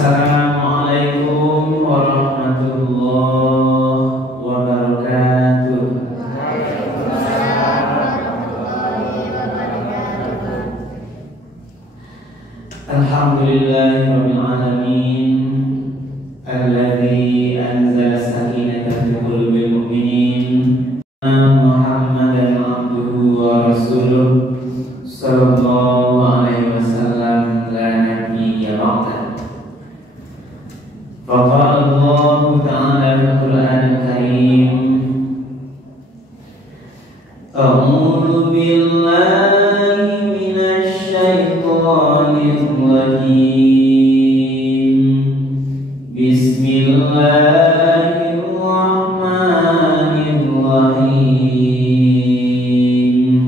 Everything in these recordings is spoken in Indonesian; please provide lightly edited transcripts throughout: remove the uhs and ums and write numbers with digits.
Assalamualaikum warahmatullahi wabarakatuh. Alhamdulillahirabbil alamin, alladzi anzala sakinata fi qulubil mu'minin. Muhammadan abduhu wa rasuluh sallallahu alaihi wasallam, la nabiyya ba'dah. Faqala Allah ta'ala fil Qur'anil Karim, a'udzu billahi minasy syaithanir rajim. Bismillahirrahmanirrahim.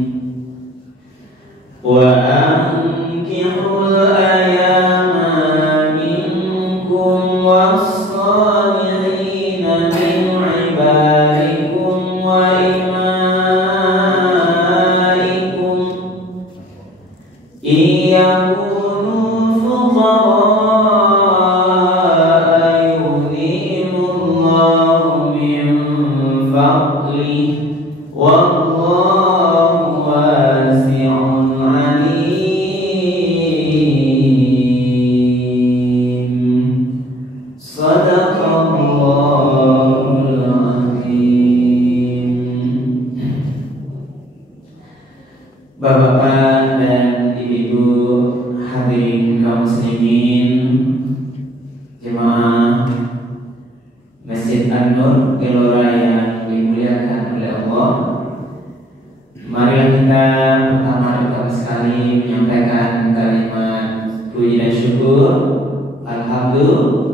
Wa ankihul ayama minkum was-salihina min ibadikum wa imaikum iyakunu fuqara yughnihimullahu min fadlihi wallahu wasi'un alim. Shadaqallahul azim. Bapak dan ibu hadirin kaum muslimin, jemaah Masjid An-Nur Gelora yang dimuliakan oleh Allah, marilah kita pertama sekali menyampaikan kalimat puji dan syukur. Alhamdulillah,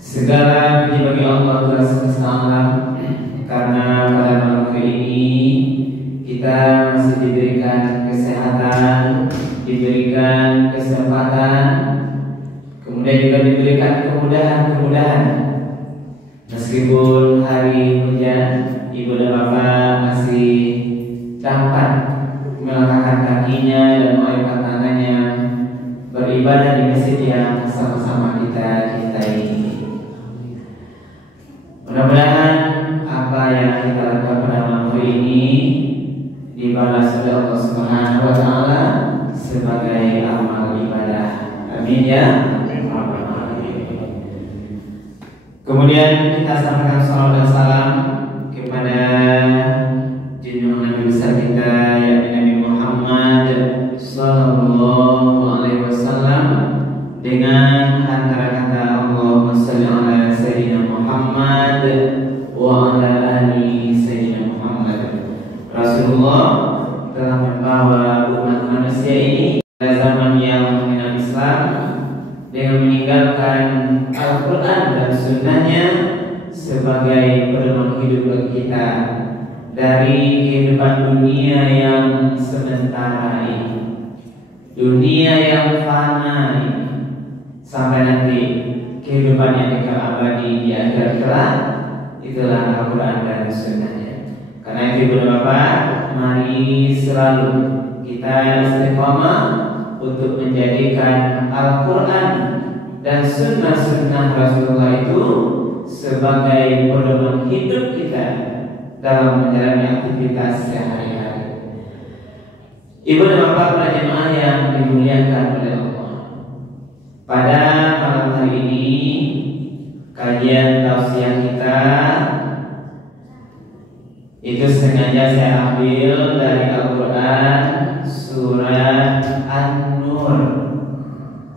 segala puji bagi Allah Tuhan semesta alam, karena pada malam hari ini kita masih diberikan kesehatan, diberikan kesempatan, kemudian juga diberikan kemudahan-kemudahan. Meskipun hari hujan, ibu dan bapak masih dapat melangkahkan kakinya dan mengayunkan tangannya beribadah di masjid yang sama-sama kita cintai. Mudah-mudahan apa yang kita lakukan pada malam hari ini dibalas oleh Allah Subhanahu wa taala sebagai amal ibadah. Amin ya. Kemudian kita sampaikan salawat dan salam kepada junjungan Nabi besar kita, yakni Nabi Muhammad sallallahu alaihi wasallam, dengan antara kata Allahumma shalli ala sayyidina Muhammad wa ala ali sayyidina Muhammad. Rasulullah telah membawa umat manusia ini pada zaman yang mengenal Islam dengan meninggalkan Al-Quran dan Sunnahnya sebagai pedoman hidup bagi kita dari kehidupan dunia yang sementara ini, dunia yang fana ini, sampai nanti kehidupan yang kekal abadi di akhir kelak. Itulah Al-Quran dan Sunnahnya. Karena itu ibu dan bapak, mari selalu kita istiqomah untuk menjadikan Al-Quran dan sunnah-sunnah Rasulullah itu sebagai pedoman hidup kita dalam menjalani aktivitas sehari-hari. Ibu dan bapak para jemaah yang dimuliakan oleh Allah, pada malam hari ini kajian tausiah kita itu sengaja saya ambil dari Al-Quran surat An-Nur.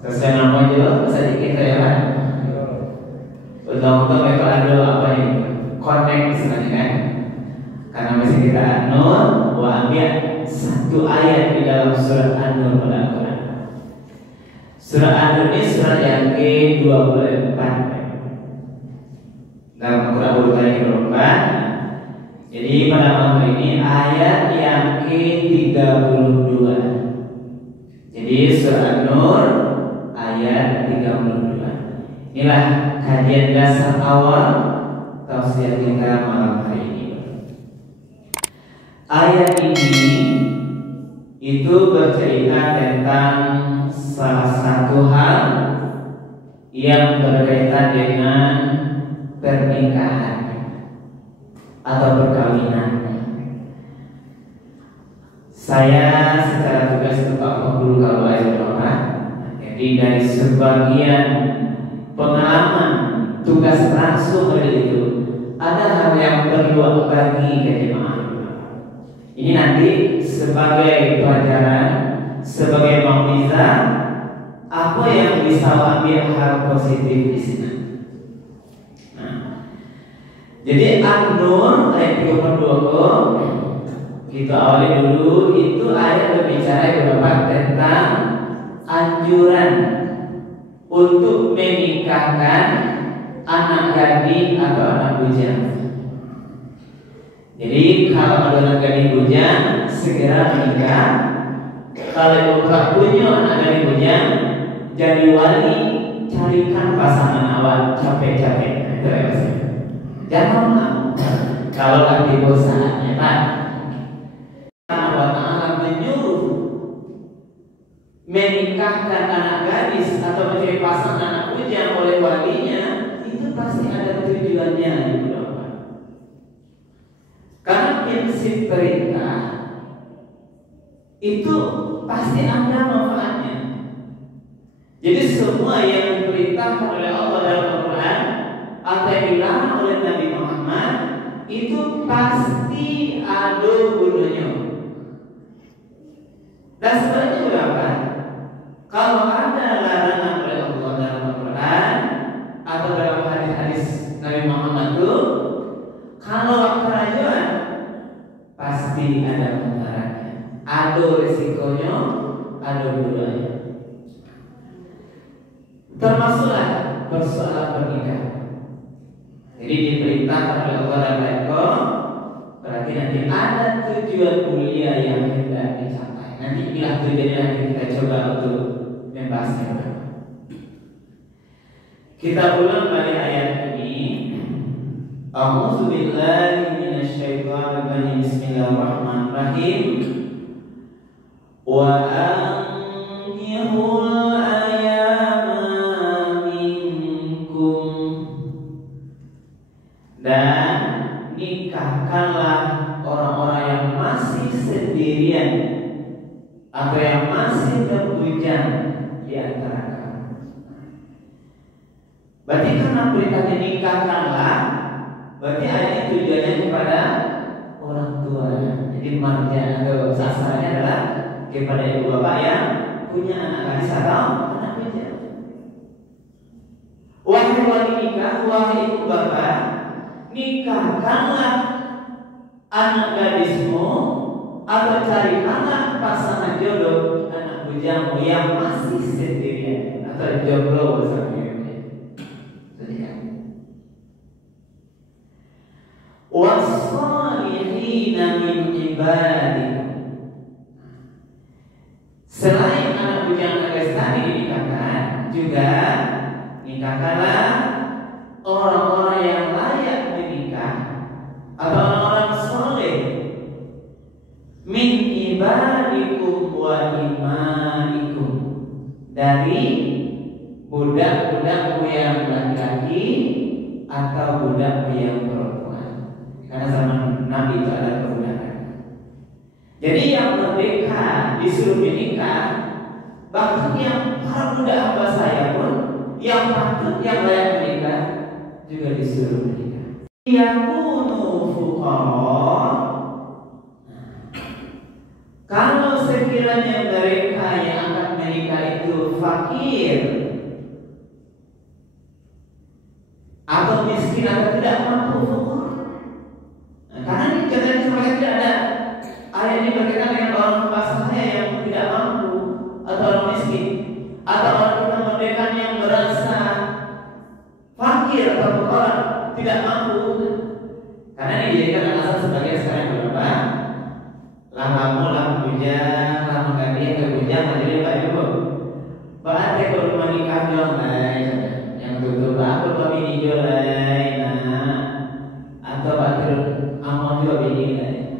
Sesuai nama juga bisa dikit ya kan? Betul-betul itu ada apa ini? Connect sebenarnya kan? Karena masih kita An-Nur, ambil satu ayat di dalam surat An-Nur pada Al-Quran. Surat An-Nur ini surat yang ke-24 dalam Al-Quran urutan yang ke-24. Jadi pada malam ini ayat yang ke-32. Jadi surat An-Nur ayat 32. Inilah kajian dasar awal tausiah kita malam hari ini. Ayat ini itu bercerita tentang salah Jadi dari sebagian pengalaman tugas langsung dari itu, ada hal yang perlu bagi ke jemaah. Ini nanti sebagai pelajaran, sebagai mau'izah, apa yang bisa ambil hal positif di sini. Nah, jadi An-Nur ayat 32 kita awali dulu, itu ayat berbicara beberapa tentang anjuran untuk menikahkan anak gadis atau anak bujang. Jadi kalau ada anak gadis bujang segera menikah. Kalau bukan punya anak gadis bujang, jadi wali, carikan pasangan awal capek-capek. Itu ya Mas. Jangan kalau lagi bosan, ya Pak. Allah Ta'ala menyuruh menikahkan anak gadis atau mencari pasangan anak bujang oleh walinya, itu pasti ada tujuannya, gitu loh. Karena prinsip perintah itu pasti ada manfaatnya. Jadi semua yang diperintahkan oleh Allah dalam Al-Quran atau yang dilarang oleh Nabi Muhammad itu pasti ada gunanya. Dan sebenarnya berapa? Kalau ada larangan oleh Allah dalam Al-Quran atau dalam hadis-hadis Nabi Muhammad itu, kalau kerajuan pasti ada mudaratnya, ada resikonya, ada gunanya. Termasuklah persoalan pernikahan. Jadi diperintahkan oleh Allah dalam ayat, berarti nanti ada tujuan mulia yang hendak dicapai. Nanti inilah tujuannya yang kita coba untuk membahasnya. Kita ulang balik ayat ini. A'udzu billahi minasyaitonir rajim. Bismillahirrahmanirrahim. Wa anjihul ayyama minkum, dan nikahkanlah orang-orang yang masih sendirian atau yang masih berbujang di antara kamu. Berarti karena perintahnya nikahkanlah, berarti ayatnya tujuannya kepada orang tua. Jadi marja atau sasarannya adalah kepada ibu bapak yang punya anak gadis atau anak bujang. Wahai wali nikah, wahai ibu bapak, nikahkanlah anak gadismu atau carikanlah pasangan jodoh anak bujangmu yang masih sendirian atau jomblo bersama wassalihina min ibadikum. Selain anak bujang gadis tadi dinikahkan, juga nikahkanlah orang-orang yang layak menikah atau orang-orang soleh min ibadikum wa imanikum, dari budak-budakmu yang laki-laki atau budakmu yang perempuan. Karena zaman Nabi itu ada perbudakan. Jadi yang merdeka disuruh menikah, bahkan yang para budak hamba saya pun yang patut, yang layak menikah juga disuruh menikah. Yakunu fuqara. Kalau sekiranya mereka yang akan menikah itu fakir atau miskin atau tidak mampu, karena ini katanya semuanya tidak ada ayat ini berkaitan dengan orang hamba saya yang tidak mampu atau orang miskin atau orang kita merdeka yang merasa fakir atau fuqara tidak mampu. Karena ini dijadikan alasan sebagai sekarang berapa? Lahamu lah bujang, lah mengganti ke bujang, jadi Pak Ibu. Pak Ate kalau rumah nikah dong, yang tutup aku tapi dijolai, atau Pak Amal juga begini.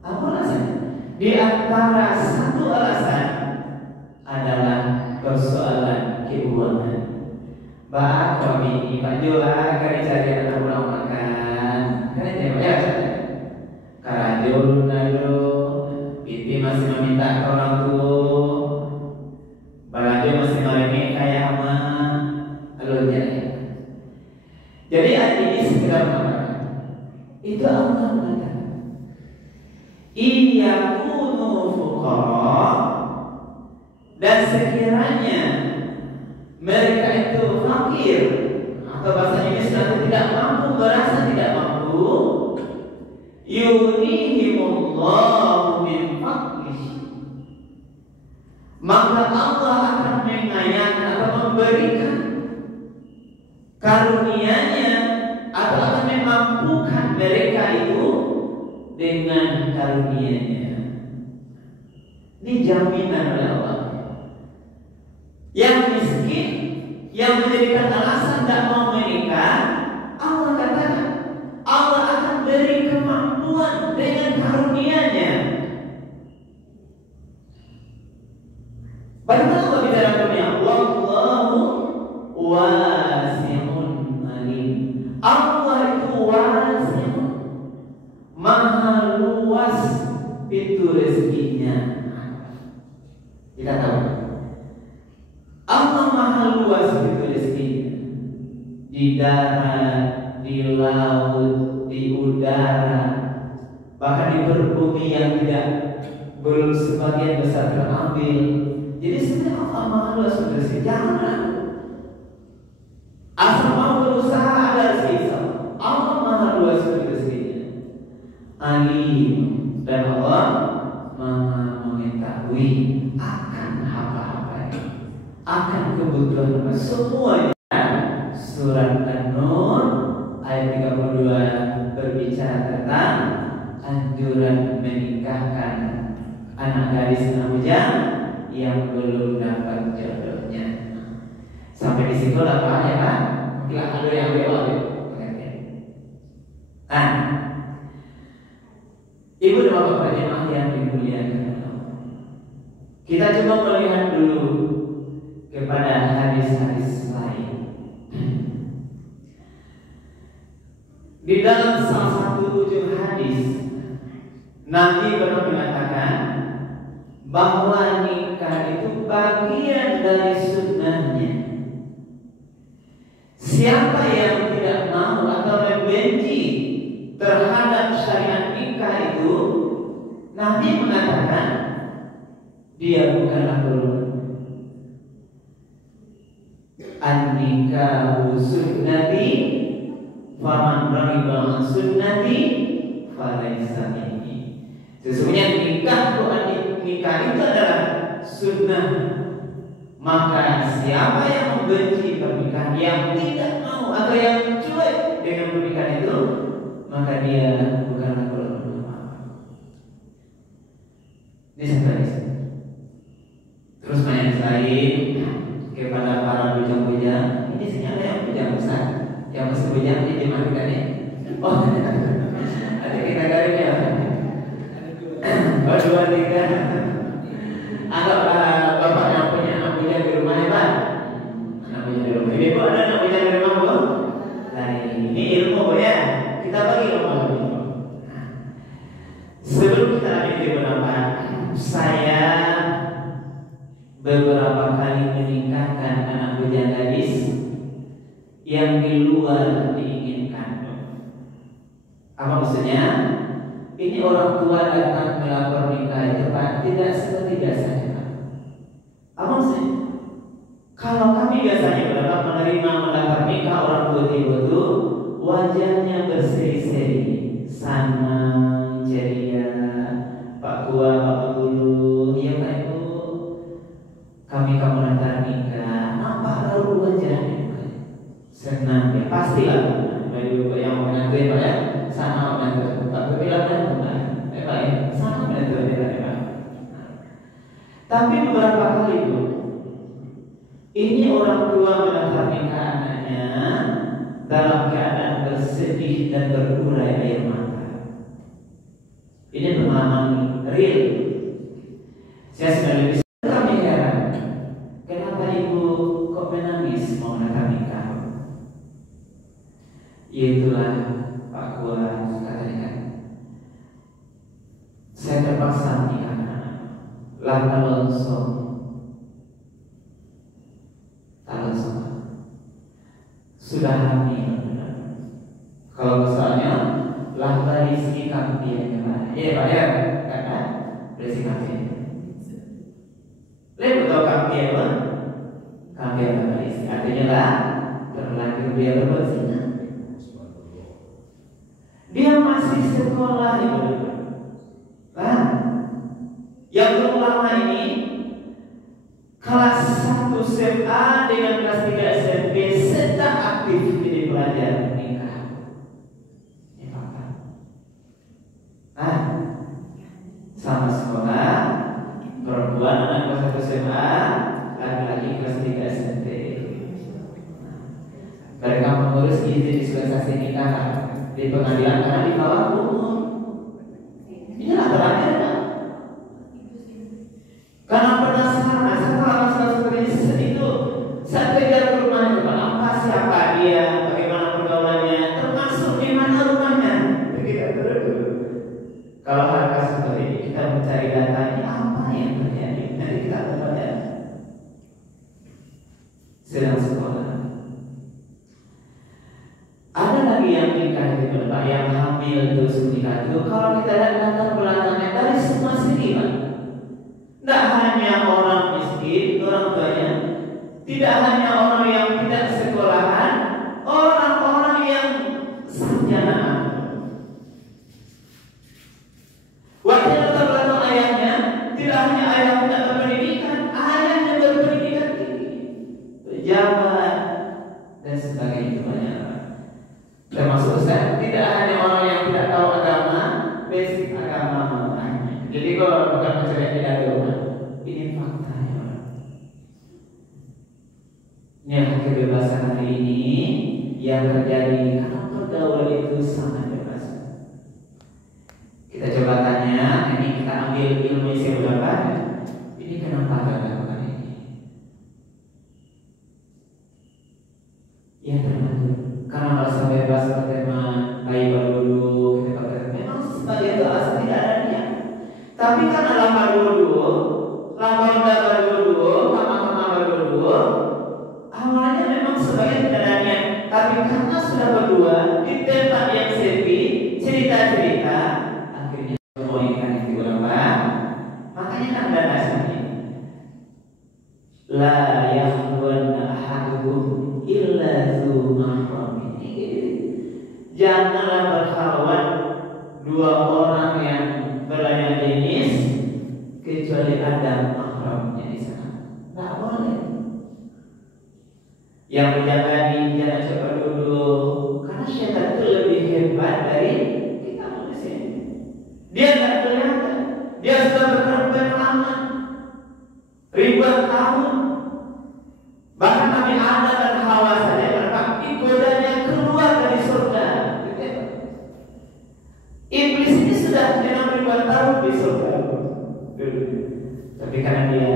Apa alasannya? Di antara satu alasan adalah persoalan keuangan. Pak kami Pak Jola akan dicari anak pulang makan. Kan itu ya. Karajul nado, Piti masih meminta ke orang tua. Balajo masih meminta sekiranya mereka itu fakir atau bahasa Indonesia tidak mampu, merasa tidak mampu, yunihimullahu min fadlihi, maka Allah akan mengayahkan atau memberikan karunia-Nya atau akan memampukan mereka itu dengan karunia-Nya. Ini jaminan oleh Allah. Yang miskin, yang menjadikan alasan tidak mau menikah, Allah katakan Allah akan beri kemampuan dengan karunia-Nya. Bagaimana Allah bicara karunia? Wallahu wasi'un alim. Allah itu wasi'un, maha luas pintu rezekinya. Kita tahu Allah maha luas pintu rezekinya, di darat, di laut, di udara, bahkan di berbumi yang belum sebagian besar terambil. Jadi sebenarnya Allah maha luas pintu rezeki. Jangan asal mau berusaha ada rezeki. Allah maha luas pintu rezekinya, alim, dan Allah maha mengetahui akan hamba-hambanya, akan kebutuhan semuanya. Surat An-Nur ayat 32 berbicara tentang anjuran menikahkan anak gadis bujang yang belum dapat jodohnya. Sampai di situ lah Pak ya Pak. Kita ada yang belok. Ibu dan bapak jemaah yang dimuliakan Allah, kita coba melihat dulu kepada hadis-hadis lain. Di dalam salah satu ujung hadis, Nabi pernah mengatakan bahwa nikah itu bagian dari sunnahnya. Siapa yang tidak mau atau membenci terhadap syariat nikah itu, Nabi mengatakan dia bukanlah golongan. An-nikahu sunnati, faman raghiba an sunnati falaysa minni. Sesungguhnya nikah itu adalah sunnah. Maka siapa yang membenci pernikahan, yang tidak mau atau yang cuek dengan pernikahan itu, maka dia bukanlah golongan apa. Ini sampai di sini. Terus ayat lain kepada para bujang-bujang, ini sinyalnya yang bujang besar, yang masih bujang ini dimatikan ya. Oh, nanti kita garis ya. Dua tiga. Anggap bapak yang punya anak bujang di rumah ya Pak. Anak bujang di rumah. Ibu ada anak bujang di rumah Bu? Nah ini ilmu ya. Kita bagi ilmu. Sebelum kita lanjut ke pendapat, saya beberapa kali menikahkan anak bujang gadis yang di luar diinginkan. Apa maksudnya? Ini orang tua datang melapor nikah itu Pak, tidak seperti biasanya Pak. Apa maksudnya? Kalau kami biasanya berapa menerima mendaftar nikah orang tua itu wajahnya berseri-seri, senang, ceria, Pak Tua, Pak Guru, ya Pak Ibu, kami kamu daftar nikah, nampak lalu wajahnya senang ya, pastilah bagi ibu yang menantu Pak ya, sana menantu, tak berbilang dan Pak ya, sana menantu ya Pak. Tapi beberapa kali Bu, ini orang tua mendaftar nikah anaknya dalam keadaan bersedih dan berurai air mata. Ini pengalaman real. Saya sudah lebih kami heran, kenapa ibu kok menangis mau mendaftar nikah? Itulah Pak Kuas katanya. Saya terpaksa nikah lah talonso. Sudah hamil. Kalau misalnya lah berisi kampiannya Pak. Iya Pak ya, karena berisi kampian. Lebih tahu kampian sekolah itu. Nah, yang belum lama ini kelas 1 SMA dengan kelas 3 SMP sedang aktif jadi pelajar nikah. Ini fakta. Nah, sama sekolah perempuan anak kelas 1 SMA, laki-laki kelas 3 SMP. Mereka mengurus izin dispensasi nikah di pengadilan karena di bawah umur. Ini aturannya. Karena penasaran, setelah masalah seperti itu, saya kejar ke rumah itu, apa, siapa dia, bagaimana pergaulannya, termasuk di mana rumahnya. Kita dulu. Kalau hal kasus seperti ini, kita mencari datanya apa yang terjadi. Nanti kita bertanya. Sedang sekolah. Ada lagi yang nikah di tempat yang hamil terus nikah itu. Kalau kita lihat latar belakangnya dari semua segi, Pak. Tidak hanya orang miskin, orang kaya, tidak hanya orang yang tidak sekolahan, orang-orang yang sarjana. Waktu latar belakang ayahnya, tidak hanya ayah tidak berpendidikan, ayahnya berpendidikan tinggi, pejabat dan sebagainya banyak. Termasuk saya, tidak hanya orang yang tidak tahu agama, basic agama. Jadi kalau bukan mencari tidak ada rumah, ini faktanya. Ini kebebasan hari ini yang terjadi karena pergaulan itu sangat bebas. Kita coba tanya, ini kita ambil ilmu isi berapa? Ini kenapa lakukan ini? Ya terlanjur. Karena merasa bebas bertema bayi baru dulu, kita katakan memang sebagai itu alasan tidak ada niat. Tapi karena lama dulu, lama dulu, awalnya memang sebagai tidak ada niat. Tapi karena sudah berdua di tempat yang sepi, cerita-cerita, akhirnya mau ikan itu apa? Makanya kan ada nasibnya. La yakhluwanna ahadukum illa dzu mahram. Janganlah berkhalwat dua orang yang berlain jenis kecuali ada mahramnya di sana. Tak boleh. Yang menjaga di jangan coba dulu, karena syaitan itu lebih hebat dari kita manusia. Dia tak kelihatan. Dia sudah berpengalaman ribuan tahun. Bahkan Nabi Adam dan Hawa saja berkaki godanya keluar dari surga. Iblis ini sudah 6.000 tahun di surga. Tapi karena dia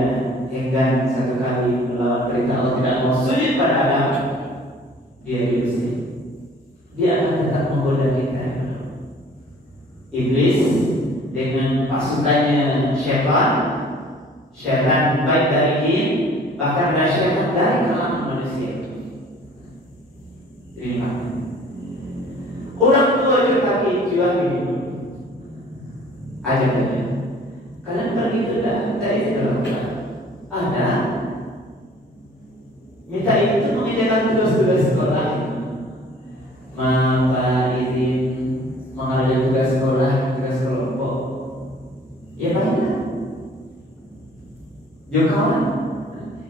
enggan satu kali melawan perintah Allah, tidak mau sujud pada Adam, dia diusir. Dia akan tetap menggoda kita. Iblis dengan pasukannya syaitan baik dari jin, bahkan dari syaitan dari kalangan manusia. Terima. Orang tua tetapi jiwa hidup. Ajar saja. Kalian pergi sudah dari dalam ada minta itu mengerjakan tugas-tugas sekolah. Maka izin mengerjakan tugas sekolah, tugas kelompok. Ya banyak. Jauh kawan.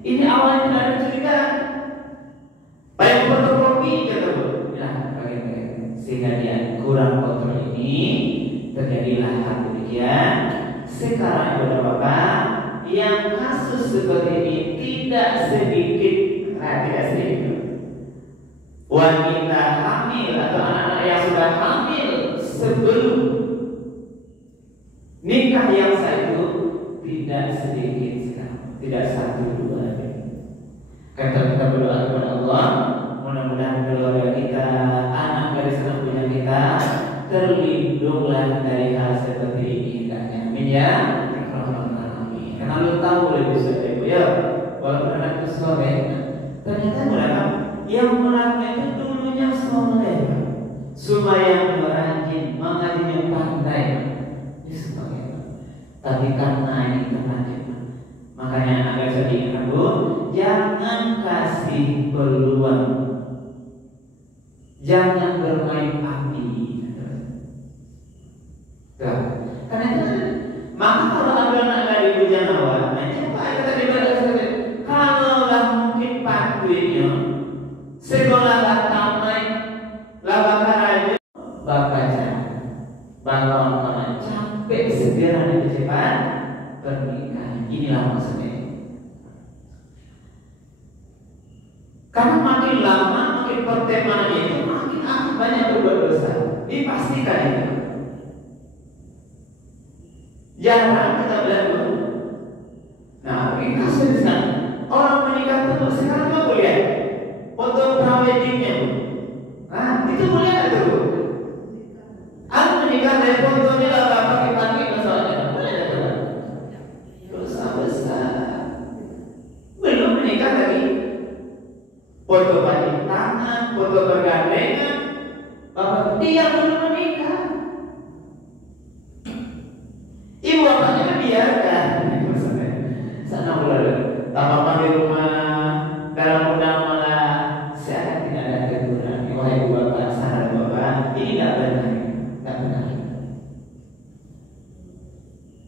Ini awalnya tidak ada cerita. Baik fotokopi kata bu. Ya, bagaimana? Sehingga dia kurang kontrol ini terjadilah hal demikian. Sekarang ibu dan bapak, yang kasus seperti ini tidak sedikit, wanita hamil atau anak-anak yang sudah hamil sebelum nikah yang sah itu tidak sedikit sekarang, tidak satu dua. Kata kita berdoa kepada Allah, mudah-mudahan keluarga kita, anak dari anak punya kita terlindunglah dari hal seperti ini. Amin ya. Karena lu tahu lebih saja ibu ya, walaupun anak itu soleh, ternyata mereka yang melakukan itu dulunya soleh, supaya rajin, mengajinya pandai, ini sebagainya. Tapi karena ini terlanjur, makanya agar saya diingat bu, jangan kasih peluang, jangan bermain api. inilah maksudnya. Karena makin lama, makin pertemanannya itu makin akan banyak berbuat dosa. Dipastikan itu. Jarang kita bilang dulu. Nah, ini kasus di sana. Orang menikah itu sekarang juga boleh foto praweddingnya. Nah, itu boleh nggak tuh? Aku menikah dari fotonya lah pagi-pagi masalahnya. Boleh nggak tuh? Dosa besar. Belum menikah lagi. Foto pakai tangan, foto bergandengan. Bapak dia belum menikah. Ibu bapaknya biarkan. Sana boleh. Apa di rumah dalam undang malah saya tidak ada teguran. Wahai ibu bapak, saudara bapak, ini tidak benar, tidak benar.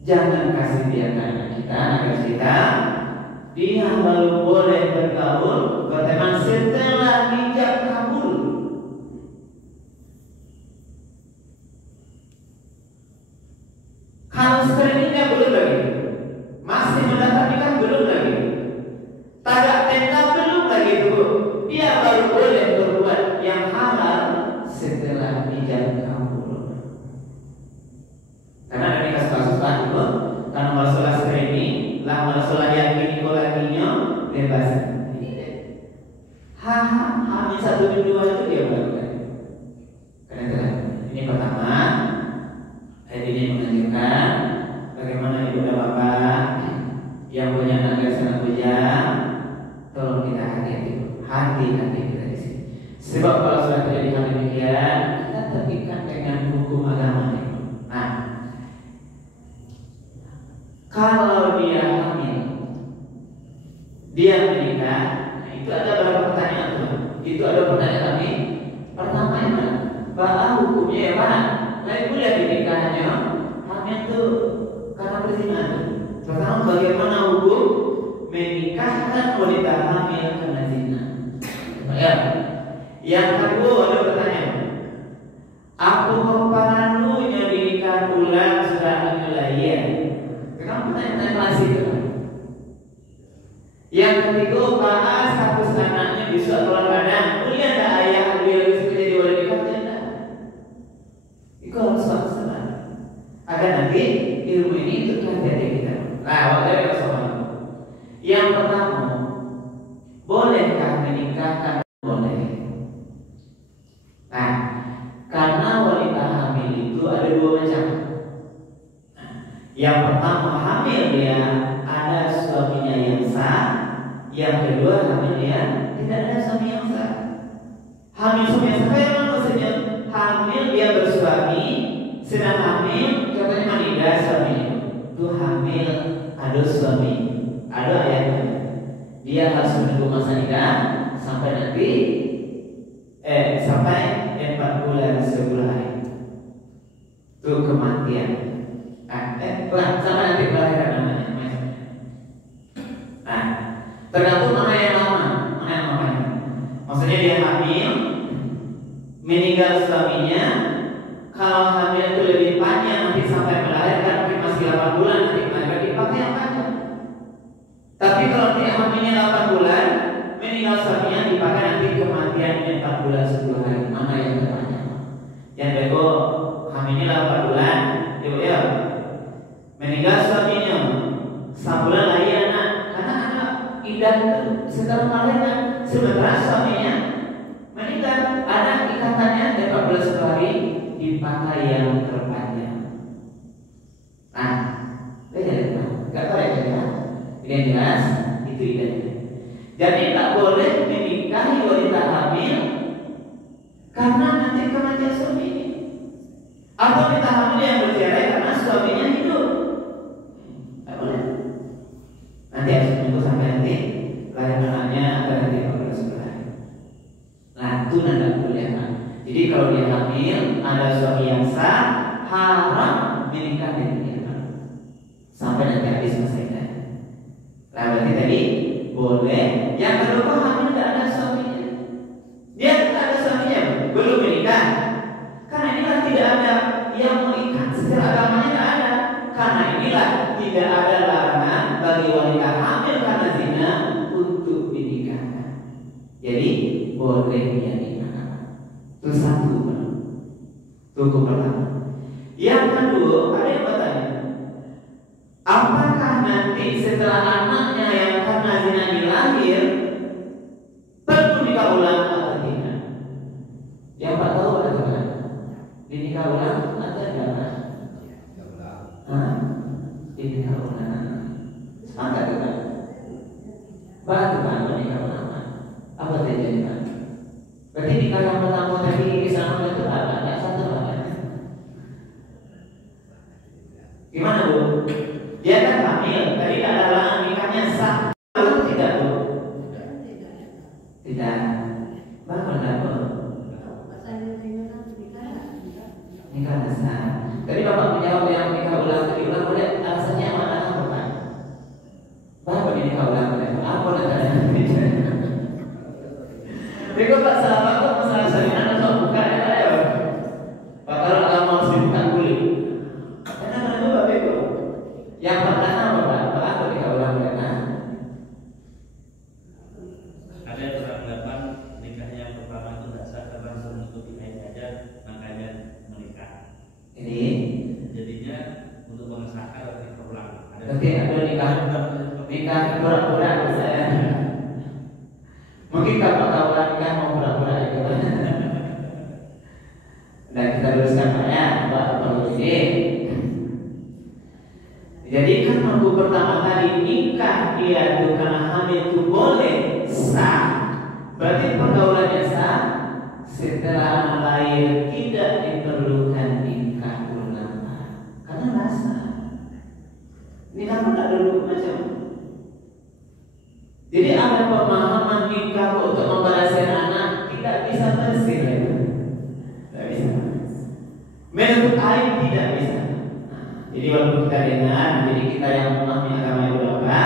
Jangan kasih dia anak kita, dia baru boleh bergaul, berteman setelah hijab kabul. Kalau sekarang ini dia belum lagi, masih mendapat nikah belum lagi. Tadak tenda belum lagi dulu. Dia baru boleh berbuat yang halal setelah hijab kabul. Karena ada kasus-kasus itu, karena masalah screening, lah masalah yang ini lakinya bebas. Hamil 1 dan 2 itu dia melakukan. Karena ini pertama, ini menunjukkan bagaimana ibu dan bapak yang punya anak dasar bujang. Tolong kita hati-hati kita di sini. Sebab kalau sudah terjadi hal demikian, kita terikat dengan hukum agama ini. Nah, kalau dia hamil, dia menikah, nah itu ada beberapa pertanyaan tuh. Itu ada pertanyaan kami. Pertama itu, bahwa hukumnya ya Pak. Lain boleh dinikahnya hamil tuh karena perzinahan. Pertama, bagaimana hukum menikahkan wanita hamil karena zina? Ya. Yang kedua ada pertanyaan. Aku kepanunya dinikah ulang sudah mulai. Kenapa pertanyaan klasik? Yang ketiga, bahas status anaknya bisa keluar kadang. Kuliah tak ayah dia bisa jadi wali nikah tidak? Itu harus sabar. Agar nanti ilmu ini untuk hati-hati kita. Nah, waktu itu sama. Yang pertama, bolehkah menikahkan? Boleh. Nah, karena wanita hamil itu ada 2 macam. Nah, yang pertama hamil dia ada suaminya yang sah. Yang kedua hamil dia tidak ada suami yang sah. Hamil suami yang sah yang mana maksudnya? Hamil dia bersuami, sedang hamil katanya meninggal suaminya. Itu hamil ada suami. Ada ayatnya. Dia harus menunggu masa nikah sampai nanti sampai 4 bulan 10 hari. Itu kematian. Sampai nanti kelahiran namanya. Nah, tergantung mana yang lama, mana yang lama. Maksudnya dia hamil, meninggal suaminya. Kalau hamil itu lebih panjang nanti sampai melahirkan, mungkin masih 8 bulan nanti melahirkan, dipakai yang panjang. Tapi kalau dia hamilnya 8 bulan, meninggal suaminya, dipakai nanti kematiannya 4 bulan 10 hari. Mana yang terpanjang? Yang bego hamilnya 8 bulan, ya meninggal suaminya, 1 bulan lagi anak. Karena anak indah itu setelah melahirkan, sementara suaminya meninggal, anak ikatannya 4 bulan 10 hari dipakai yang terpanjang. Nah, nggak tahu ya. Yang jelas itu idahnya. Jadi tak boleh menikahi wanita hamil karena nanti kematian suami. Atau wanita hamil yang bercerai karena suaminya hidup. Tak boleh. Nanti harus menunggu sampai nanti lahir anaknya akan nanti 14 bulan. Nah, itu nanda boleh. Jadi kalau dia hamil ada suami yang sah, haram menikah dengan dia sampai nanti habis masa iddah. Nah, berarti tadi boleh. Yang kedua, hamil tidak ada suaminya. Dia tidak ada suaminya, belum menikah. Karena inilah tidak ada yang mengikat secara agamanya, tidak ada. Karena inilah tidak ada larangan bagi Jadi boleh dia nikah. Itu satu. Tuku pertama. Yang kedua, ada yang bertanya, apakah nanti setelah anaknya yang karena zina dilahir perlu nikah ulang atau tidak? Yang Pak tahu ada apa? Dinikah ulang atau tidak? Dinikah ulang. Sepakat kan? Batu kan menikah ulang. Apa terjadi kan? Berarti nikah yang pertama tadi sama itu apa? Tidak satu apa? Gimana Bu? Dia kan hamil, tadi tidak ada halangan nikahnya sah. Lalu tidak Bu? Tidak. Bahkan tidak Bu? Nikah sah. Tadi Bapak menjawab yang nikah ulang tadi ulang boleh. Alasannya mana Bapak? Bapak nikah ulang boleh. Apa datanya? Jadi Bapak salah Bapak masalah salinan atau bukan ya? Pak kalau mau dibuka kulit. Kenapa itu Bapak itu? Yang pertama Bapak apa nikah ulang boleh? Ada yang beranggapan nikahnya yang pertama itu tidak sah karena untuk dinikahi saja, makanya menikah. Ini Jadinya untuk mengesahkan atau nikah ulang. berarti ada nikah pura-pura saya. Mungkin kalau kawan nikah mau pura-pura itu. Nah kita teruskan Pak ya, Pak perlu ini. Jadi kan waktu pertama kali nikah dia itu karena hamil itu boleh sah. Berarti pergaulannya sah. Setelah anak lahir tidak diperlukan nikah ulang karena rasa. Nikah pun ada dulu macam. Jadi ada pemahaman nikah untuk membalaskan anak tidak bisa bersih, tidak bisa. Menutup aib tidak bisa. Jadi waktu kita dengar, jadi kita yang memahami agama itu apa?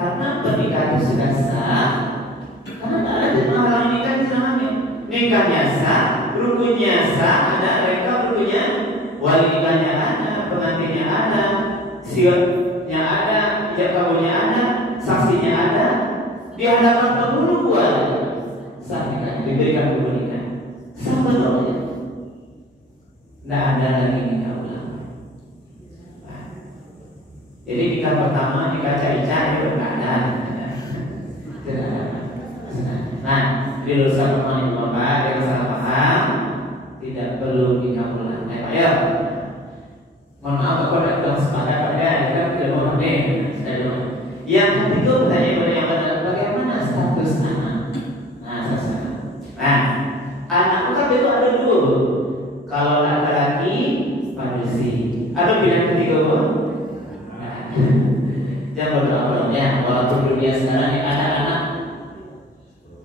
Karena pernikahan itu sudah sah. Karena tidak ada masalah nikah di sana. Nikahnya sah, rukunnya sah, ada mereka rukunnya, wali nikahnya ada, pengantinnya ada, siotnya ada, ijab kabulnya ada, saksinya ada. Di hadapan penghulu buat sah nikah, diberikan nikah. Sah betul. Tidak ada lagi nikah ulang. Jadi nikah pertama, nikah caca itu tidak ada. Tidak ada. Nah, diluruskan pemahaman Bapak yang salah paham, tidak perlu nikah ulang. Ayo, mohon maaf kalau tidak sepakat pada kita tidak mau nih. Yang ketiga pertanyaan yang benar, bagaimana status anak? Nah, anak itu ada dua. Kalau laki-laki padusi, ada pilihan ketiga Bu? Jangan berdoa ya, walaupun dunia sekarang ini ada anak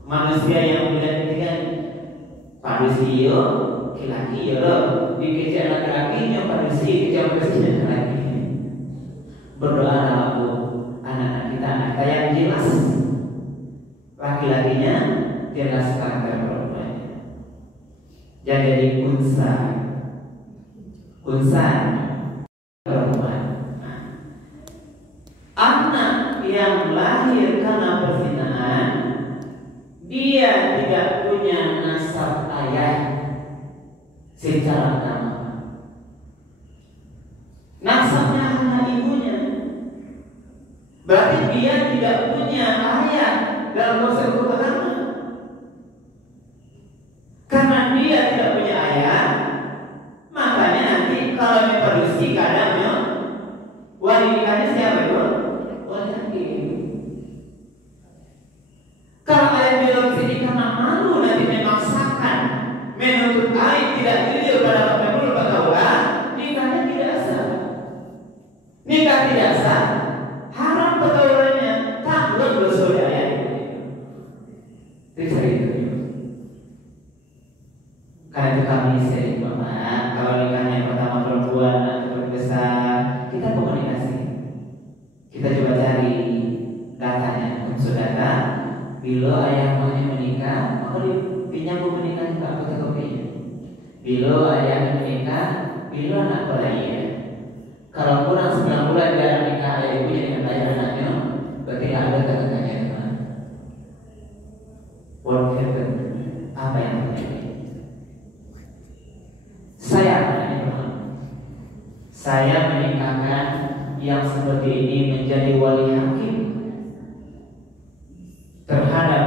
manusia yang pilihan ketiga padusi yo, laki-laki yo, dikejar laki-laki yang padusi, dikejar laki-laki. Berdoa aku. Anak-anak kita yang jelas, laki-lakinya jelas karakter perempuannya. Jangan jadi unsa perempuan. Anak yang lahir karena perzinahan, dia tidak punya nasab ayah secara nama. Nasabnya hanya ibunya. Berarti dia tidak punya ayah dalam konsep agama. Karena dia tidak punya ayah, makanya nanti kalau diproduksi kadangnya wali nikahnya siapa itu? Wali. Kalau ayah biologis ini karena malu nanti memaksakan, menuntut aib tidak jujur pada penghulu pergaulan, nikahnya tidak sah. Nikah tidak sah. Haram pergaulannya, takut bersaudara ya. Itu cerita. Karena itu kami sering Bapak, kalau nikahnya pertama perempuan atau besar, kita komunikasi. Kita coba cari datanya, saudara. Bila ayah maunya menikah, maka dipinjam buku menikah juga fotokopinya. Bila ayah menikah, bila anak beraya. Kalau kurang 9 bulan dia nikah ayah ibunya dengan ayah anaknya, berarti ada kata-katanya teman. saya menikahkan yang seperti ini menjadi wali hakim terhadap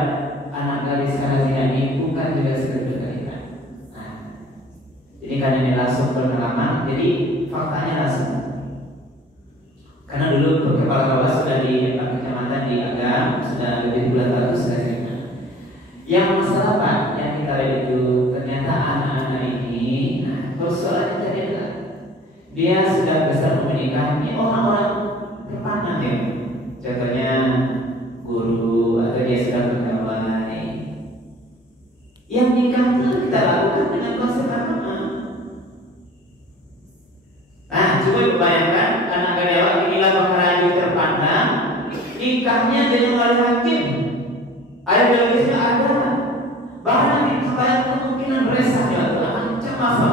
anak gadis Kalazina ini bukan juga sekedar kaitan. Nah, jadi karena ini langsung berpengalaman, jadi faktanya langsung. Karena dulu kepala kepala sudah di kecamatan di Agam sudah lebih bulan lalu sudah terima. Yang masalah Pak yang kita lihat itu ternyata anak-anak ini, nah persoalannya tadi adalah dia sudah besar menikah. Ini orang-orang terpandang ya. Contohnya guru atau dia sudah berkawan. Yang nikah itu kita lakukan dengan konsep agama. Nah, coba bayangkan anak gadis inilah pengrajin terpandang, nikahnya dengan wali hakim. Ada biologisnya ada. Bahkan banyak kemungkinan resahnya macam apa?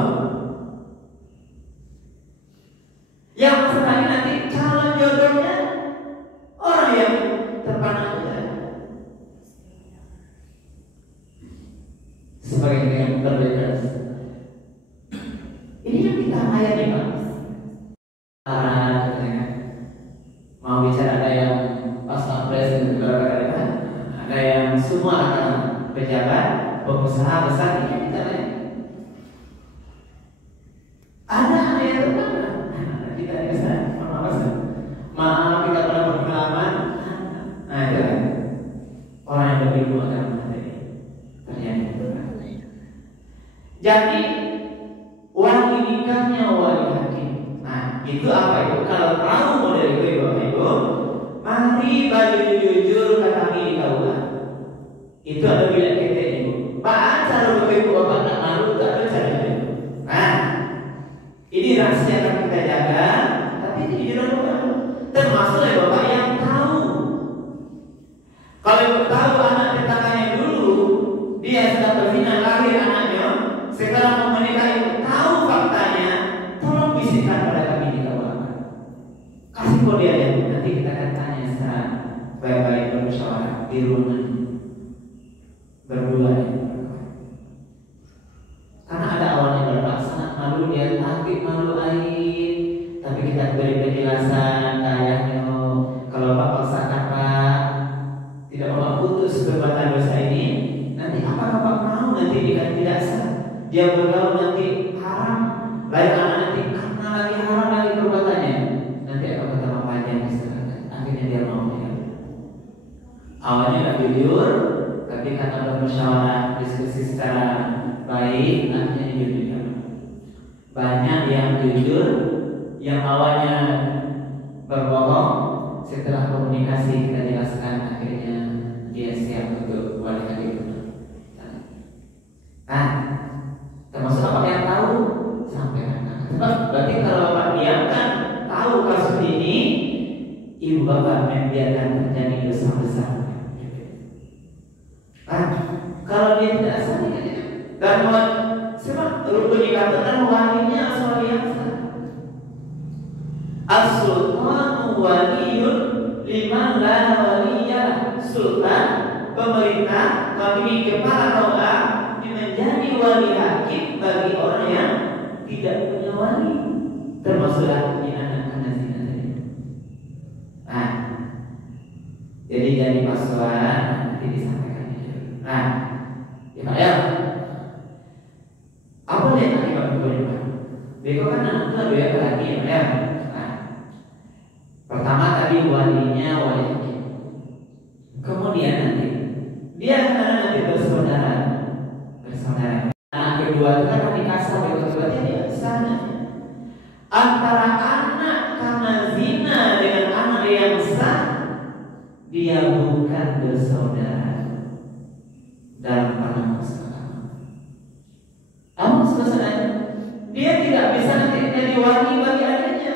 Yang masalahnya nanti calon jodohnya orang yang terpandang juga. Sebagai yang berbeda. Ini yang kita hayati Pak. Mau bicara ada yang pas pampres ada yang semua akan pejabat, pengusaha besar ini kita lihat. Ada yang terpandang. Kita bisa maaf kita pernah berpengalaman. Nah itu kan orang yang berilmu akan terjadi. Jadi wali nikahnya wali hakim. Nah itu apa itu? Kalau tahu model itu ibu, mari baju jujur kata kami dikaulah. Itu ada bilang kita ibu. Pak cara begitu bapak tak malu tak percaya. Nah ini rahasia yang kita jaga. Tapi ini jujur termasuk ya bapak yang tahu. Kalau ibu tahu anak tetangganya dulu dia sudah berzina lahir anaknya, sekarang mau menikah ibu tahu faktanya, tolong bisikkan pada kami di kawal. Kasih kode aja nanti kita akan tanya secara baik-baik bermusyawarah di rumah berdua. Karena ada awalnya bapak sangat malu dia takut malu air, tapi kita beri penjelasan kayaknya kalau bapak paksakan Pak tidak bapak putus perbuatan dosa ini, nanti apa bapak mau nanti dia tidak sah, dia bergaul nanti haram, lain anak nanti karena lagi haram lagi perbuatannya, nanti akan pertama panjang diserahkan. Akhirnya dia mau ya. Awalnya tidak jujur, tapi karena bermusyawarah diskusi secara baik, akhirnya jujur. Banyak yang jujur, yang awalnya berbohong, setelah komunikasi kita jelaskan akhirnya dia siap untuk wali hakim. Nah, termasuk apa yang tahu sampaikan. Sebab berarti kalau bapak diamkan tahu kasus ini, ibu bapak membiarkan terjadi dosa besar. Nah, kalau dia tidak sadar dan sebab rukun nikah dan walinya asal yang sah. As-sultanu waliyun liman la waliya. Sultan, pemerintah, kami kepala roga menjadi wali hakim bagi orang yang tidak punya wali, termasuklah anak zina tadi. Nah, jadi pasuan nanti disampaikan. Nah, ya apa yang akibat berubah? Beko kan anak dua lagi ya. Pertama tadi walinya wali hakim. Kemudian nanti dia akan nanti bersaudara. Anak kedua itu kan nikah sampai berarti dia sana. Antara anak karena zina dengan anak yang sah, dia bukan bersaudara dalam pandangan agama. Namun sebenarnya dia tidak bisa nanti jadi wali bagi adiknya.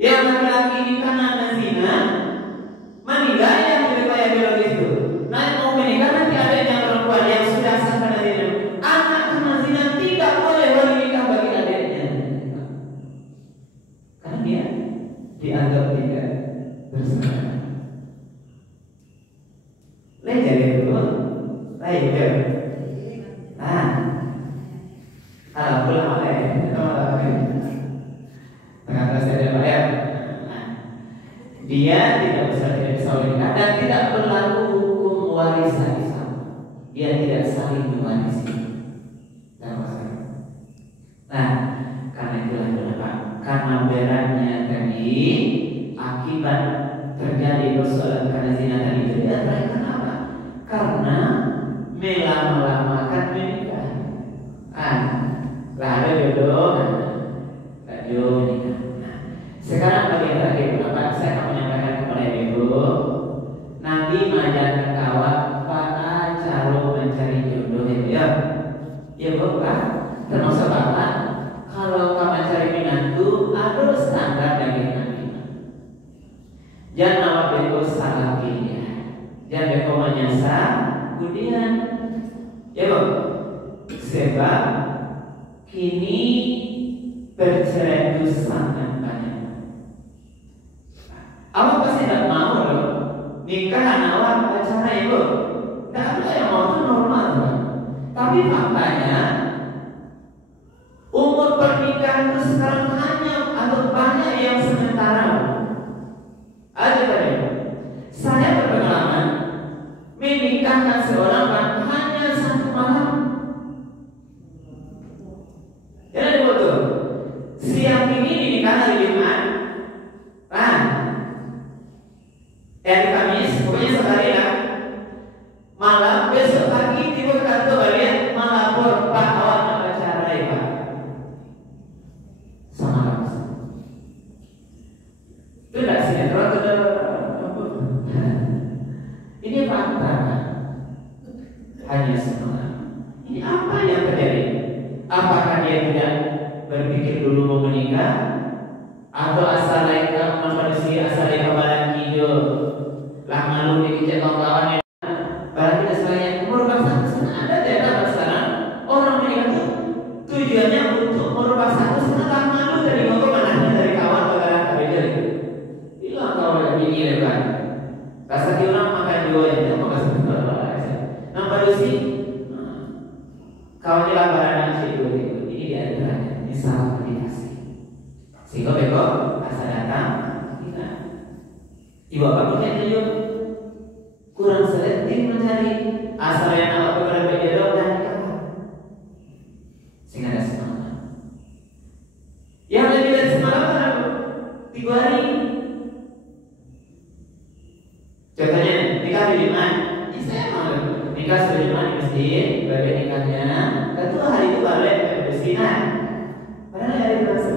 Yang laki-laki ini karena ada zina, meninggal yang diriwayat biologis itu. Nah, mau menikah nanti ada yang perempuan yang sudah sah karena zina. Anak karena zina tidak boleh wali nikah bagi adiknya, karena dia dianggap tidak bersaudara. Lain jadi itu, lain itu. Nah, pulang oleh. Dia tidak bisa menikah dan tidak berlaku hukum warisan Islam. Dia tidak saling mewarisi. Nah, karena itulah kenapa? Karena beratnya tadi akibat terjadi persoalan karena zina tadi itu dia kenapa? Karena melama-lamakan menikah. Lah ada jodoh, menikah. Nah, sekarang bagian terakhir Bapak saya akan menyampaikan kepada Ibu. Nabi mengajarkan kawan pada cara mencari jodoh ya. Ya Bapak, termasuk Bapak. Kalau kamu mencari menantu, ada standar dari Nabi. Jangan awak bego salah pilih. Jangan bego menyasar, kemudian ya Bapak. Sebab kini perceraian itu sangat banyak. Awak pasti tidak mau loh nikah anak awak pacaran ibu. Tidak ada yang mau itu normal loh. Tapi faktanya umur pernikahan itu sekarang hanya atau banyak yang sementara. Ada tadi. Saya berpengalaman menikahkan seorang hanya satu malam. Jadi betul. Siang ini dinikah hari Jumat, hari Kamis, pokoknya sehari lah. Malam besok pagi tiba ke kantor balik melapor Pak awak nak pacaran Pak. Sama langsung. Itu tidak sinetron sudah. Ini fakta. Hanya semalam. Ini apa yang terjadi? Apakah dia tidak berpikir dulu mau menikah, atau asal mereka manusia asal mereka badan hidup lah malu dikicet kawan-kawan yang barang tidak sekalian merubah status. Ada tidak sekarang orang menikah itu tujuannya untuk merubah status lah malu dari ngomong anaknya dari kawan badan kerja hilang kawan ini lebar rasa diulang makan dua itu maka sebentar nampak sih kawan dia badan itu ini dia ada ini salah komunikasi sehingga beko asal datang kita ibu bapak punya tujuan kurang selektif mencari asal yang awak kepada berjodoh dan nikah sehingga ada semangat yang lebih dari semalam kan 3 hari contohnya nikah di Jumat saya mau nikah sudah Jumat di masjid balik nikahnya tentu hari itu balik ke masjid padahal hari biasa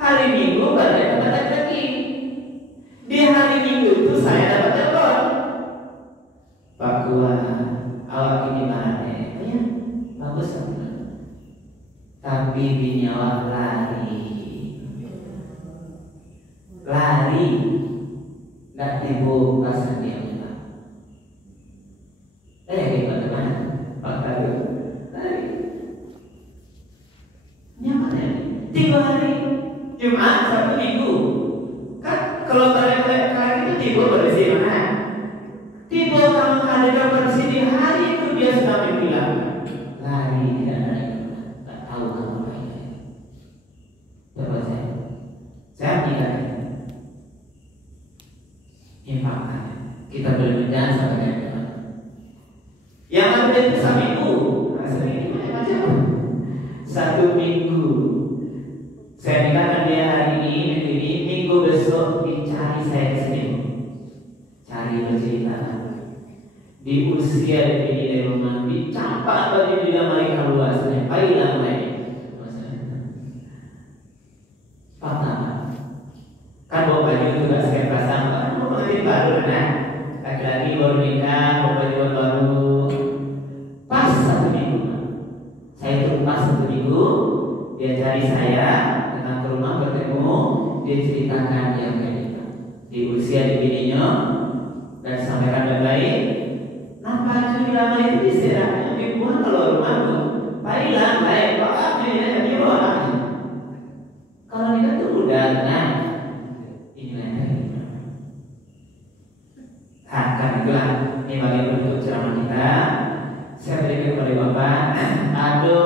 hari Minggu balik ke tempat lagi di hari Minggu itu saya dapat telepon Pak Gua awak ini mana ya bagus tapi binyawa lari nggak timbul rasa dia gimana Pak Karu lari nyaman ya 3 hari Jumat Sabtu Minggu kan kalau kalian itu timbul bersih mana timbul kalau ada bersih di hari itu dia sudah bilang lari tidak ada tak tahu kamu apa saya tidak impakkan kita boleh berjalan sampai yang ada itu seminggu macam 1 minggu saya nikahkan dia hari ini minggu besok dicari saya kesini cari bercerita di usia di rumah dicampak bagi di dalam mereka luas baiklah lagi fakta kan bawa baju juga saya pasang mau mengerti baru kan laki-laki baru nikah bawa baju baru pas 1 minggu saya itu pas 1 minggu dia cari saya datang ke rumah bertemu dia ceritakan yang kayak di usia di bininya dan sampaikan baik-baik nampak itu lama itu diserahkan dibuat kalau rumah itu baiklah baik kok ini dia orangnya kalau nikah itu udah tenang akan itulah ini bagi bentuk ceramah kita. Saya berikan kepada Bapak ada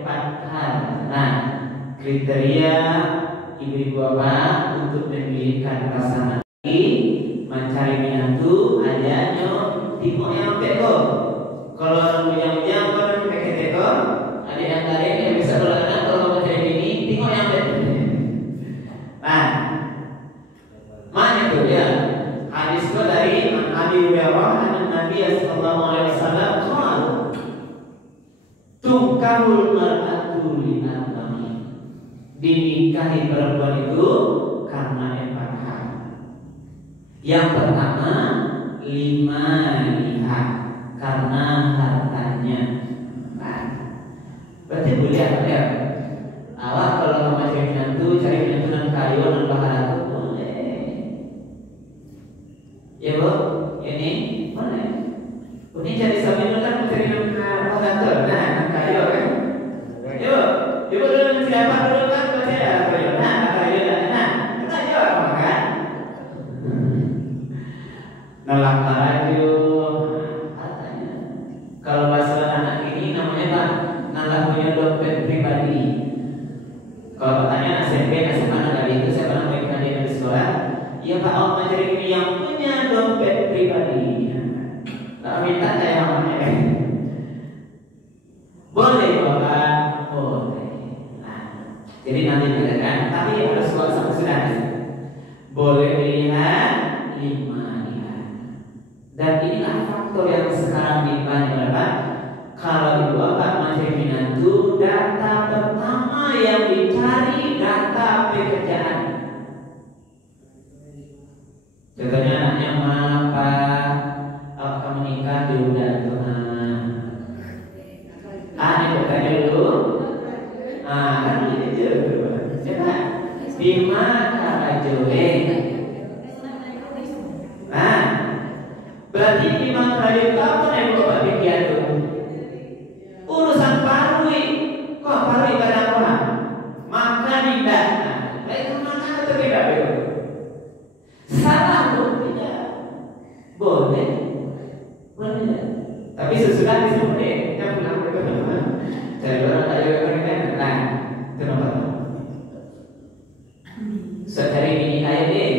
4 hal. Nah, kriteria ibu-ibu bapak untuk memberikan pasangan lagi mencari menantu adanya tiko yang teko. Kalau bujang-bujang kalau pakai teko, ada yang lain yang bisa berlaku kalau mencari bini tiko yang teko. Nah, mana itu ya? Hadis itu dari Abi Hurairah Nabi sallallahu alaihi wasallam qala tungkahul mar'atu li arba'in. Dinikahi perempuan itu karena 4 hal. Yang pertama 5 lihat karena hartanya. Nah, berarti boleh ya? Awak kalau kamu cari menantu dan kayu dan bahan itu boleh. Ya bu, ini boleh. Ini cari suami kan mencari bahan itu, nah kayu kan? Ya bu, ibu dulu mencari apa dulu kan baca ya kayu, nah kayu nah kita jawab kan? Nolak kayu. Kalau bahasa anak ini namanya apa? Nolak punya dompet pribadi. Kalau pertanyaan SMP, SMA, dari itu saya pernah berikan dia di sekolah. Ya Pak, Allah mencari ini yang punya dompet pribadi. Tak minta saya namanya kan? Boleh Bapak, boleh. Nah, jadi nanti bedakan. Tapi harus buat sama sudah. Boleh dilihat 5 lihat. Dan inilah faktor yang sekarang dibanyak Bapak. Kalau ibu bapak mencari menantu, data pertama yang dicari data pekerjaan. Contohnya anaknya apa? Apakah menikah sudah Tuhan? Ini bertanya dulu. Kan gitu. Coba. Bima Karajoe. Nah, berarti Bima Karajoe itu apa yang bapak pikir tuh? Urusan parui, kok parui pada apa? Makan tidak. Nah, itu makan atau tidak itu? Salah atau tidak? Boleh, boleh. Tapi sesudah disebut kita pulang ke rumah. Jadi orang tak ada orang kan? Nah, kenapa? Secari bini kaya deh.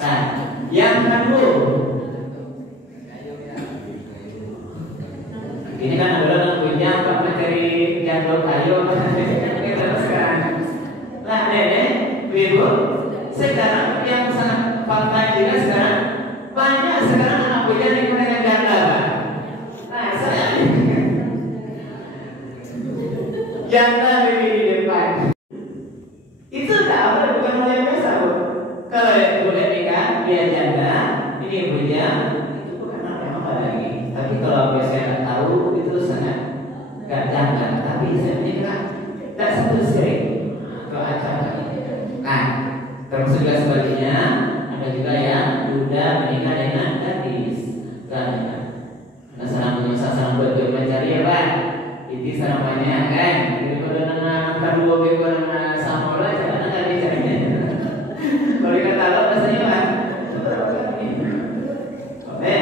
Nah, yang kedua. Ini kan adalah punya Pak Menteri Jadwal Kayu kita sekarang. Nah nenek, ibu, sekarang yang sangat fakta juga sekarang banyak sekarang anak punya dengan janda. Nah saya janda di depan. Itu tak apa, bukan hal yang biasa bu. Kalau boleh nikah dia janda, ini punya itu bukan hal yang apa lagi. Tapi kalau saya nggak tahu itu sangat nggak janggal. Tapi saya menikah tak satu sering atau acara. Nah, termasuk juga sebaliknya ada juga yang sudah menikah dengan gadis. Nah, salam buat gue mencari ya Pak. Itu namanya kan. Daripada nana kedua bego nana samola jangan nana dicarinya. Kalau kata lo rasanya Pak. Oke.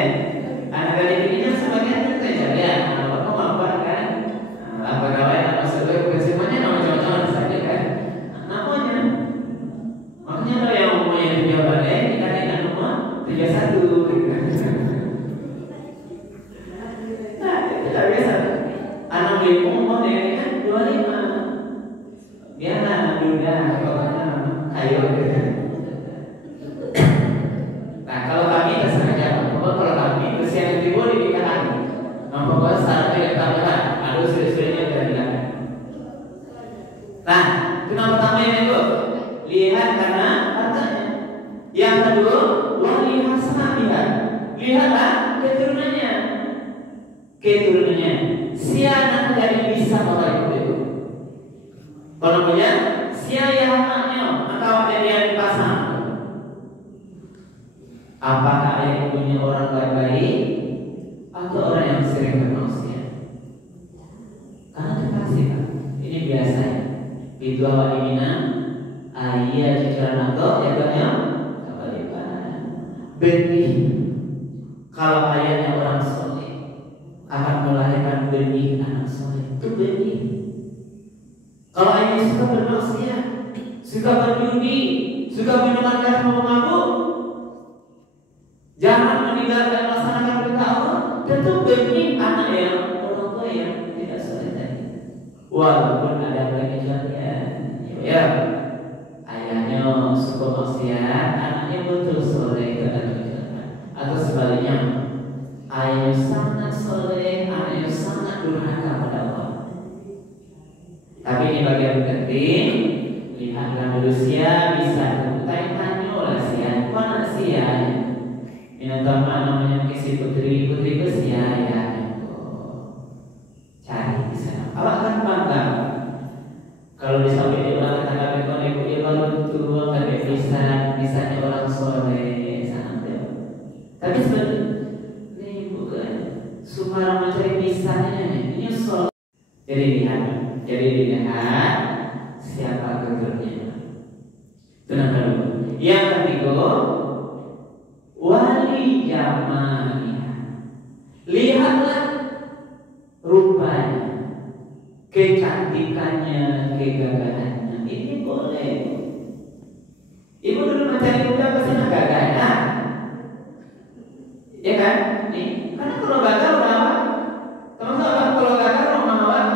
Anak gadis ini sebagian kita cari ya. Apa kemampuan kan? Apa kawan maksud gue bukan semuanya nama cowok-cowok saja kan? Namanya. Makanya kalau yang umumnya tujuh balik kita dengan nomor 31. Nah, itu tak biasa. Anak beli umur dengan kan 25. Dia anak muda, pokoknya ayo. Nah, kalau kami tersengaja, kalau kami usia yang timbul di nikahan, membawa syaratnya yang tambahan, harus sudah-sudahnya berdikat. Nah, itu yang pertama yang itu lihat karena hartanya. Yang kedua, wali hasanah lihatlah keturunannya. Siapa jadi bisa bapak itu? Kalau punya siapa anaknya atau ada yang dipasang? Apakah yang punya orang baik-baik atau orang yang sering bermaksiat? Karena terpaksa Pak. Ini biasa. Itu awal diminang ayah cicilan atau ya banyak kebalikan. Benih. Kalau ayahnya orang soleh akan melahirkan benih anak soleh. Itu benih. Kalau ayahnya suka bermaksiat, suka berjudi, suka minuman keras, mabuk, jangan meninggalkan melaksanakan perintah Allah, tentu benci anak yang orang tua yang tidak soleh tadi. Walaupun ada pengecualian, ya ayahnya suka maksiat, anaknya betul soleh, itu ada pengecualian. Atau sebaliknya, ayahnya sangat soleh, anaknya sangat durhaka pada Allah. Tapi ini bagian penting. Lihatlah manusia bisa tanya oleh sia, mana sia? Ini namanya kisi putri kesia ya. Cari di sana. Allah akan bangga. Kalau disampaikan dia orang kata kami ibu dia baru turun tapi bisa orang soleh sangat. Tapi sebenarnya ini bukan Sumarang mencari misalnya ini soleh. Jadi dilihat siapa keturunannya. Tenang dulu. Yang ketiga, wali jamaniha. Lihatlah rupanya, kecantikannya, kegagahannya. Ini boleh. Ibu dulu mencari muda pasti nak gagah, nah? Ya kan? Nih, karena kalau gagal udah apa? Teman-teman kalau gagal rumah awal,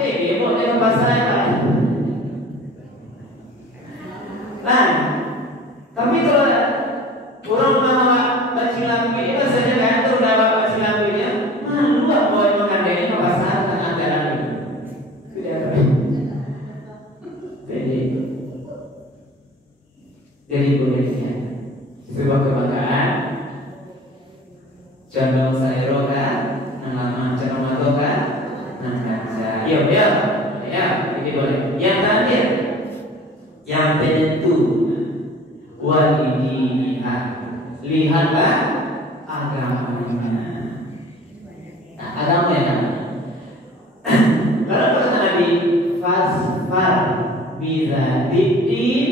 dia boleh bahasa lain. Nah, tapi kalau orang mau baca lagu ini bahasanya kan tuh udah baca lagunya, malu apa boleh makan dia ini bahasa tengah jalan ini. Jadi bolehnya sebuah kebanggaan. Condong saya roka, nama condong matoka, ya, ini boleh. Yang terakhir, yang penentu walidiniha, lihatlah agamanya. Nah, agama yang kalau kata Nabi fasfar bisa didin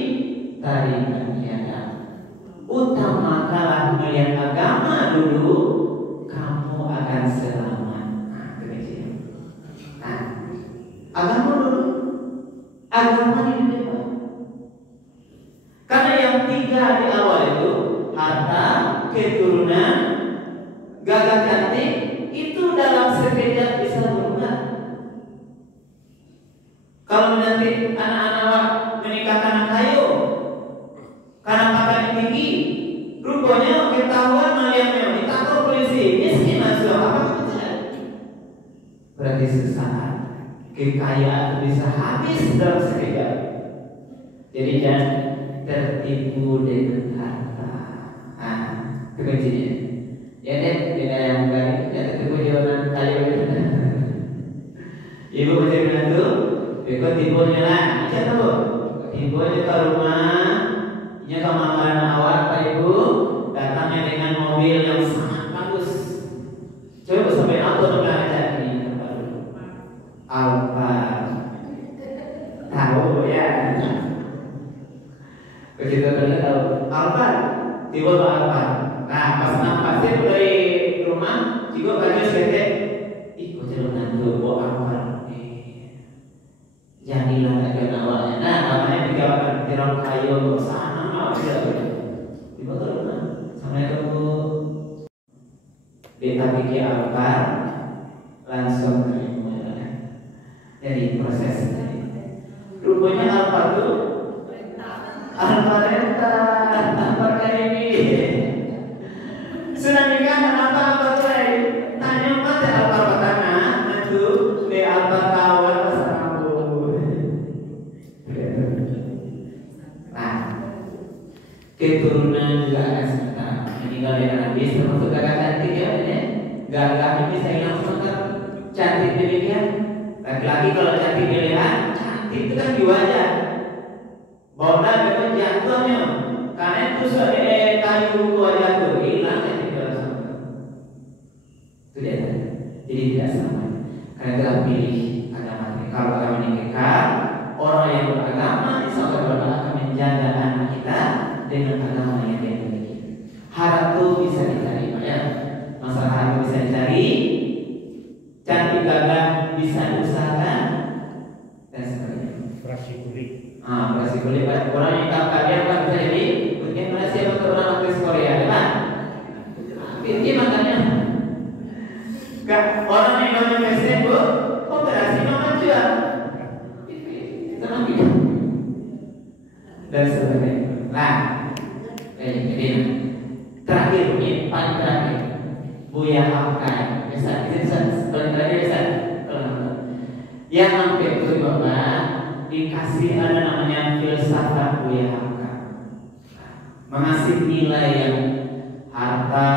tarikan ya, utamakanlah melihat agama dulu, kamu akan selamat. Nah, agama dulu, agama di depan. Karena yang tiga di awal itu harta, keturunan, gagah cantik, itu dalam sekejap bisa berubah. Kalau nanti anak-anak menikahkan anak kayu, karena pakaian tinggi, rupanya ketahuan melihatnya, ditangkap polisi, miskin langsung apa betul? Berarti sesaat kekayaan bisa habis dalam sekejap. Jadi jangan tertipu dengan harta. Itu kuncinya. Ya deh, tidak yang baik, tidak tertipu dengan kayu itu. Ibu baca menantu, ikut tipunya lah. Bisa tahu? Tipunya ke rumah, nya ke makanan awak Pak Ibu, datangnya dengan mobil yang sangat bagus. Coba sampai auto belakang ini terbaru. Alphard. Tahu ya? Begitu kalian tahu Alphard, tiba ke Alphard. Nah, pas nampaknya dari rumah, juga banyak sekali. Ih, kau jadi menantu bawa Alphard. Jadilah agen awalnya. Nah, namanya digawakan tiram kayu sana, apa tiba ke rumah. Assalamualaikum. Beta pikir Alphard, langsung ke rumah. Jadi proses rupanya Alphard itu Alphard kali ini sudah nikah dan apa lain. Tanya mata Alphard pertama, nanti di Alphard kawan bersamaku. Nah, keturunan juga akan sebentar meninggal dengan habis, termasuk gagah cantik ya, gagah ini bisa hilang sebentar. Cantik demikian. Laki-laki kalau cantik dilihat, cantik itu kan di wajah. Bola memang jatuhnya, karena itu sudah kayu wajah itu hilang cantik langsung. Itu dia. Jadi tidak sama. Karena kita pilih agama. Kalau agama nikah, orang yang beragama, insya Allah akan menjaga anak kita dengan agama yang dia miliki. Harap itu bisa dicari, ya. Masalah harap bisa dicari. Cantik gagah bisa diusahakan dan sebagainya. Ini makanya gak orang yang namanya Facebook operasi nomor jual itu lagi dan sebagainya. Nah, jadi terakhir ini paling terakhir Buya Hamka bisa paling terakhir bisa yang hampir itu bapak dikasih ada namanya filsafat Buya Hamka, mengasih nilai yang harta,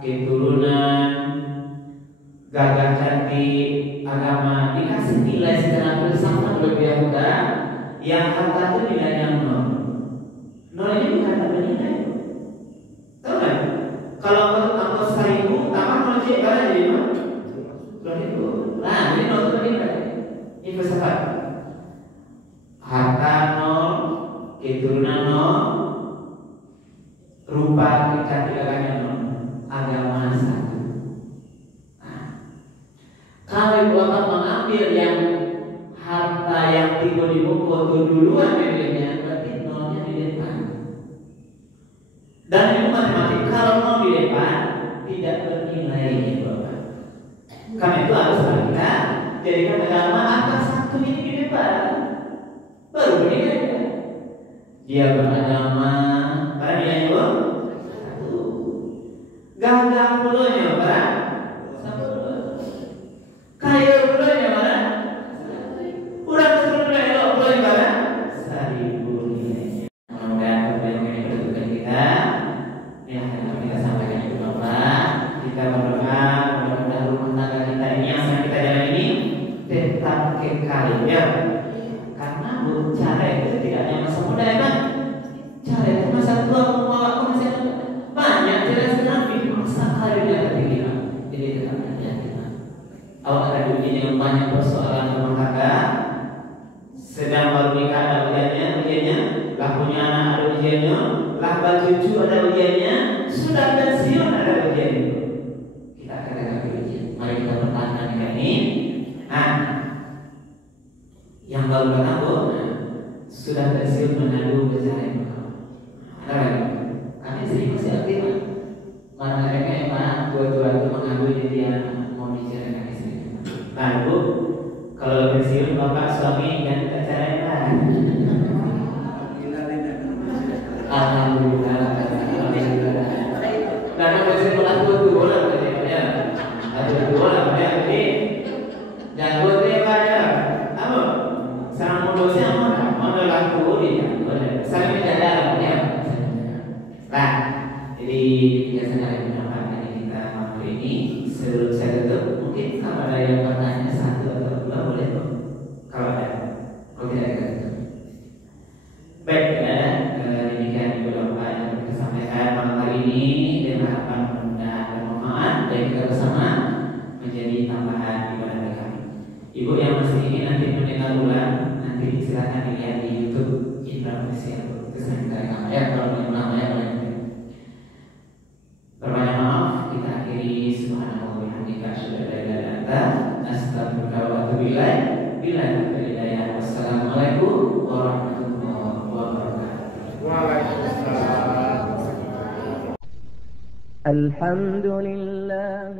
keturunan, gagah cantik, agama, dikasih nilai secara filsafat oleh Buya Hamka. Yang harta itu nilainya nol. Nol ini bukan tambah nilai. Tahu kan? Kalau angka 1000 tambah nol jadi berapa jadi nol? 2000. Nah, jadi nol itu nilai. Ini filsafat. Harta nol, keturunan nol, rupa kecantikannya nol, agama 1. Nah, kalau ibu bapak mengambil yang harta yang tiba di buku itu duluan nilainya, berarti nolnya di depan. Dan ilmu matematik kalau nol di depan tidak bernilai ya bapak. Karena itu harus kita jadikan agama angka 1 ini di depan, baru bernilai. Dia beragama, karena nilainya itu 1. Gagah puluhnya berapa? 1. Kaya puluhnya berapa? Kurang 10 nilai, kalau puluhnya berapa? 1000 nilai. Mudah-mudahan kemudian ini bertugas kita. Yang akan kita sampaikan itu bapak. Kita berdoa mudah-mudahan rumah tangga kita ini yang sedang kita jalan ini tetap kekal ya. Karena cara itu tidak hanya masa muda ya Pak. Cara itu masa tua membawa ke masa banyak cara sekarang di masa karirnya tertinggi Pak. Jadi tetap hati-hati Pak. Awak ada uji dengan banyak persoalan rumah tangga. Sedang baru nikah ada ujiannya, lah punya anak ada ujiannya, lah bercucu ada ujiannya, sudah pensiun ada ujiannya. Kita akan hadapi ujian. Mari kita bertahan nikah ini. Nah, yang baru bertahun sudah pensiun mengadu bercerai. Karena istri masih aktif. Mana mereka yang tua-tua itu mengadu jadi dia mau bicara dengan istri. Nah, Bu, kalau pensiun bapak suami dan bercerai Pak. Alhamdulillah. Karena pensiun malah tua-tua lah ya. Tua-tua lah ya. Jadi jago dia pada apa? Sang modusnya mana laku dia. Saling menjaga ya. Nah, jadi biasanya ada pendapat dari kita malam ini. Sebelum saya tutup, mungkin kalau ada yang bertanya 1 atau 2 boleh tuh. Kalau ada, kalau tidak kita tutup. Baik, demikian ibu bapak yang kita sampaikan malam hari ini dengan harapan mudah-mudahan bermanfaat dan kita bersama menjadi tambahan ibadah kami. Ibu yang masih ingin nanti mendengar ulang, nanti silakan dilihat di YouTube Indra Official. Itu saya minta ya, kalau belum namanya boleh. Perbanyak maaf, kita akhiri subhanallahi wa bihamdihi asyhadu an la ilaha illa anta astaghfiruka wa atubu ilaik. Billahi hidayah. Wassalamualaikum warahmatullahi wabarakatuh. Waalaikumsalam. Alhamdulillah.